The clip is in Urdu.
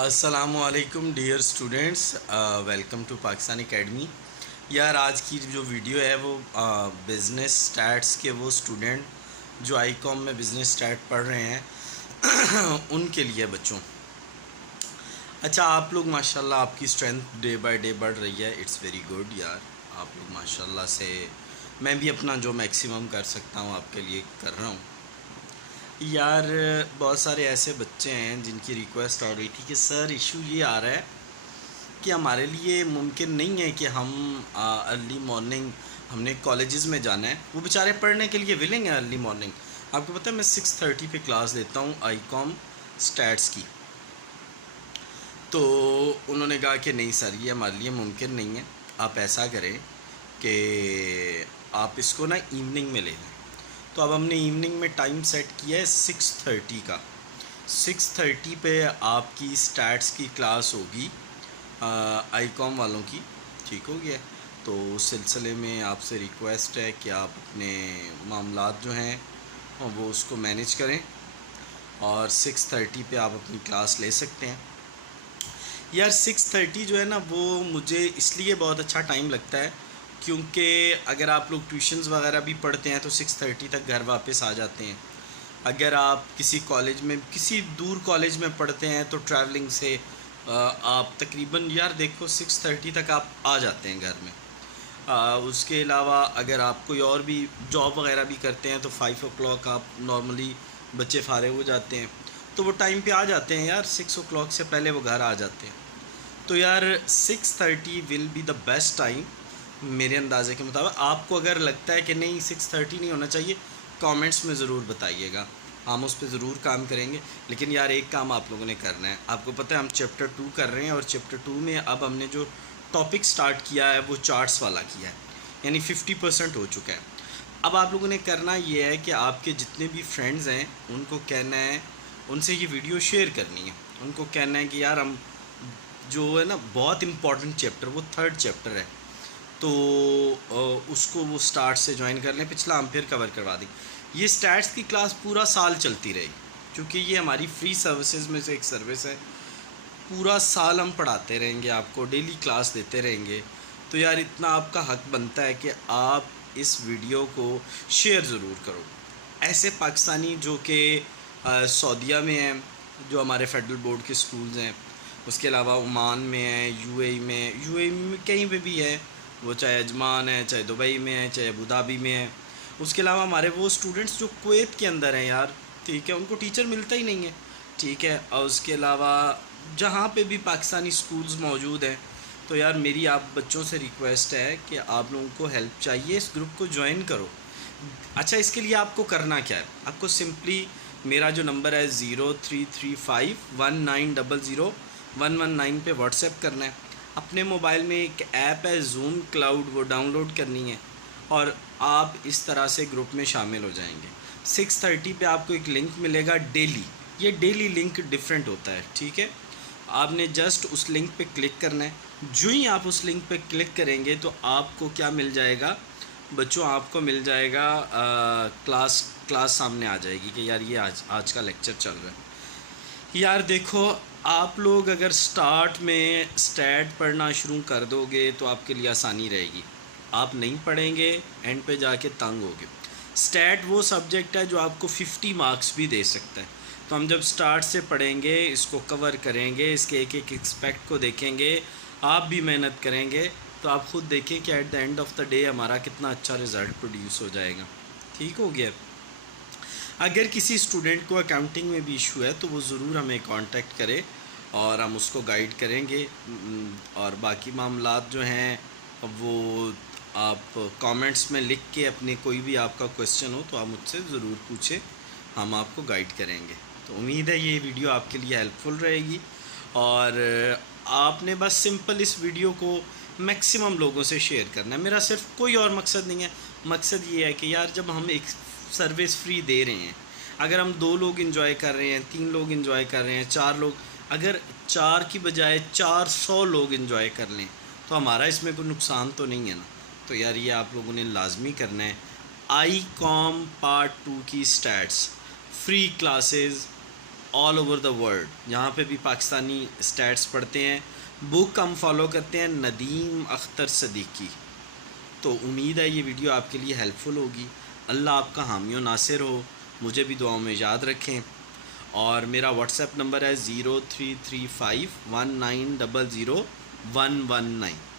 السلام علیکم dear students, welcome to Pakistan academy. یار آج کی جو ویڈیو ہے وہ بزنس اسٹیٹس کے وہ اسٹوڈنٹ جو آئی کام میں بزنس اسٹیٹ پڑھ رہے ہیں ان کے لیے بچوں۔ اچھا، آپ لوگ ماشاءاللہ آپ کی اسٹرینتھ ڈے بائی ڈے بڑھ رہی ہے، اٹس ویری گڈ یار۔ آپ لوگ ماشاءاللہ سے، میں بھی اپنا جو میکسیمم کر سکتا ہوں آپ کے لیے کر رہا ہوں یار۔ بہت سارے ایسے بچے ہیں جن کی ریکویسٹ آ رہی تھی کہ سر ایشو یہ آ رہا ہے کہ ہمارے لیے ممکن نہیں ہے کہ ہم ارلی مارننگ ہم نے کالجز میں جانا ہے۔ وہ بیچارے پڑھنے کے لیے ولنگ ہیں ارلی مارننگ۔ آپ کو پتہ ہے میں 6:30 پہ کلاس دیتا ہوں آئی کام اسٹیٹس کی، تو انہوں نے کہا کہ نہیں سر یہ ہمارے لیے ممکن نہیں ہے، آپ ایسا کریں کہ آپ اس کو نا ایوننگ میں لے لیں۔ تو اب ہم نے ایوننگ میں ٹائم سیٹ کیا ہے 6:30 کا۔ 6:30 پہ آپ کی اسٹیٹس کی کلاس ہوگی آئی کام والوں کی، ٹھیک ہو گیا؟ تو اس سلسلے میں آپ سے ریکویسٹ ہے کہ آپ اپنے معاملات جو ہیں وہ اس کو مینیج کریں اور 6:30 پہ آپ اپنی کلاس لے سکتے ہیں۔ یار 6:30 جو ہے نا وہ مجھے اس لیے بہت اچھا ٹائم لگتا ہے کیونکہ اگر آپ لوگ ٹیوشنز وغیرہ بھی پڑھتے ہیں تو 6:30 تک گھر واپس آ جاتے ہیں۔ اگر آپ کسی کالج میں، کسی دور کالج میں پڑھتے ہیں تو ٹریولنگ سے آپ تقریباً یار دیکھو 6:30 تک آپ آ جاتے ہیں گھر میں۔ اس کے علاوہ اگر آپ کوئی اور بھی جاب وغیرہ بھی کرتے ہیں تو 5 o'clock آپ نارملی بچے فارغ ہو جاتے ہیں، تو وہ ٹائم پہ آ جاتے ہیں یار، 6 o'clock سے پہلے وہ گھر آ جاتے ہیں۔ تو یار 6:30 will be the best time میرے اندازے کے مطابق۔ آپ کو اگر لگتا ہے کہ نہیں 6:30 نہیں ہونا چاہیے، کامنٹس میں ضرور بتائیے گا، ہم اس پہ ضرور کام کریں گے۔ لیکن یار ایک کام آپ لوگوں نے کرنا ہے، آپ کو پتہ ہے ہم چیپٹر 2 کر رہے ہیں اور چیپٹر 2 میں اب ہم نے جو ٹاپک سٹارٹ کیا ہے وہ چارٹس والا کیا ہے، یعنی 50% ہو چکا ہے۔ اب آپ لوگوں نے کرنا یہ ہے کہ آپ کے جتنے بھی فرینڈز ہیں ان کو کہنا ہے، ان سے یہ ویڈیو شیئر کرنی ہے، ان کو کہنا ہے کہ یار ہم جو ہے نا بہت امپورٹنٹ چیپٹر، وہ 3rd چیپٹر ہے، تو اس کو وہ سٹارٹ سے جوائن کر لیں، پچھلا ہم پھر کور کروا دیں۔ یہ سٹیٹس کی کلاس پورا سال چلتی رہے گی کیونکہ یہ ہماری فری سروسز میں سے ایک سروس ہے، پورا سال ہم پڑھاتے رہیں گے، آپ کو ڈیلی کلاس دیتے رہیں گے۔ تو یار اتنا آپ کا حق بنتا ہے کہ آپ اس ویڈیو کو شیئر ضرور کرو۔ ایسے پاکستانی جو کہ سعودیہ میں ہیں، جو ہمارے فیڈرل بورڈ کے سکولز ہیں، اس کے علاوہ عمان میں ہے، یو اے میں کہیں پہ بھی ہے، وہ چاہے عجمان ہے، چاہے دبئی میں ہے، چاہے ابوظہبی میں ہے۔ اس کے علاوہ ہمارے وہ اسٹوڈنٹس جو کویت کے اندر ہیں یار، ٹھیک ہے، ان کو ٹیچر ملتا ہی نہیں ہے، ٹھیک ہے۔ اور اس کے علاوہ جہاں پہ بھی پاکستانی سکولز موجود ہیں، تو یار میری آپ بچوں سے ریکویسٹ ہے کہ آپ لوگوں کو ہیلپ چاہیے، اس گروپ کو جوائن کرو۔ اچھا، اس کے لیے آپ کو کرنا کیا ہے؟ آپ کو سمپلی میرا جو نمبر ہے 033519000119 پہ واٹس ایپ کرنا ہے۔ اپنے موبائل میں ایک ایپ ہے زوم کلاؤڈ، وہ ڈاؤن لوڈ کرنی ہے اور آپ اس طرح سے گروپ میں شامل ہو جائیں گے۔ 6:30 پہ آپ کو ایک لنک ملے گا ڈیلی، یہ ڈیلی لنک ڈیفرنٹ ہوتا ہے، ٹھیک ہے۔ آپ نے جسٹ اس لنک پہ کلک کرنا ہے۔ جو ہی آپ اس لنک پہ کلک کریں گے تو آپ کو کیا مل جائے گا بچوں؟ آپ کو مل جائے گا کلاس سامنے آ جائے گی کہ یار یہ آج کا لیکچر چل رہا ہے۔ یار دیکھو، آپ لوگ اگر سٹارٹ میں سٹیٹ پڑھنا شروع کر دو گے تو آپ کے لیے آسانی رہے گی، آپ نہیں پڑھیں گے اینڈ پہ جا کے تنگ ہوگے۔ سٹیٹ وہ سبجیکٹ ہے جو آپ کو 50 مارکس بھی دے سکتا ہے، تو ہم جب سٹارٹ سے پڑھیں گے، اس کو کور کریں گے، اس کے ایک ایک ایکسپیکٹ کو دیکھیں گے، آپ بھی محنت کریں گے، تو آپ خود دیکھیں کہ at the end of the day ہمارا کتنا اچھا رزلٹ پروڈیوس ہو جائے گا، ٹھیک ہو گیا۔ اگر کسی اسٹوڈنٹ کو اکاؤنٹنگ میں بھی ایشو ہے تو وہ ضرور ہمیں کانٹیکٹ کرے اور ہم اس کو گائیڈ کریں گے، اور باقی معاملات جو ہیں وہ آپ کامنٹس میں لکھ کے اپنے کوئی بھی آپ کا کویسچن ہو تو آپ مجھ سے ضرور پوچھیں، ہم آپ کو گائیڈ کریں گے۔ تو امید ہے یہ ویڈیو آپ کے لیے ہیلپ فل رہے گی، اور آپ نے بس سمپل اس ویڈیو کو میکسیمم لوگوں سے شیئر کرنا ہے۔ میرا صرف کوئی اور مقصد نہیں ہے، مقصد یہ ہے کہ یار جب ہم ایک سروس فری دے رہے ہیں، اگر ہم 2 لوگ انجوائے کر رہے ہیں، 3 لوگ انجوائے کر رہے ہیں، 4 لوگ، اگر 4 کی بجائے 400 لوگ انجوائے کر لیں تو ہمارا اس میں کوئی نقصان تو نہیں ہے نا۔ تو یار یہ آپ لوگوں نے لازمی کرنا ہے۔ آئی کام پارٹ 2 کی status free classes all over the world, یہاں پہ بھی پاکستانی اسٹیٹس پڑھتے ہیں. بک ہم فالو کرتے ہیں ندیم اختر صدیقی. تو امید ہے یہ ویڈیو آپ کے لیے ہیلپ فل ہوگی. اللہ آپ کا حامی و ناصر ہو. مجھے بھی دعاؤں میں یاد رکھیں. اور میرا واٹس ایپ نمبر ہے 033519000119.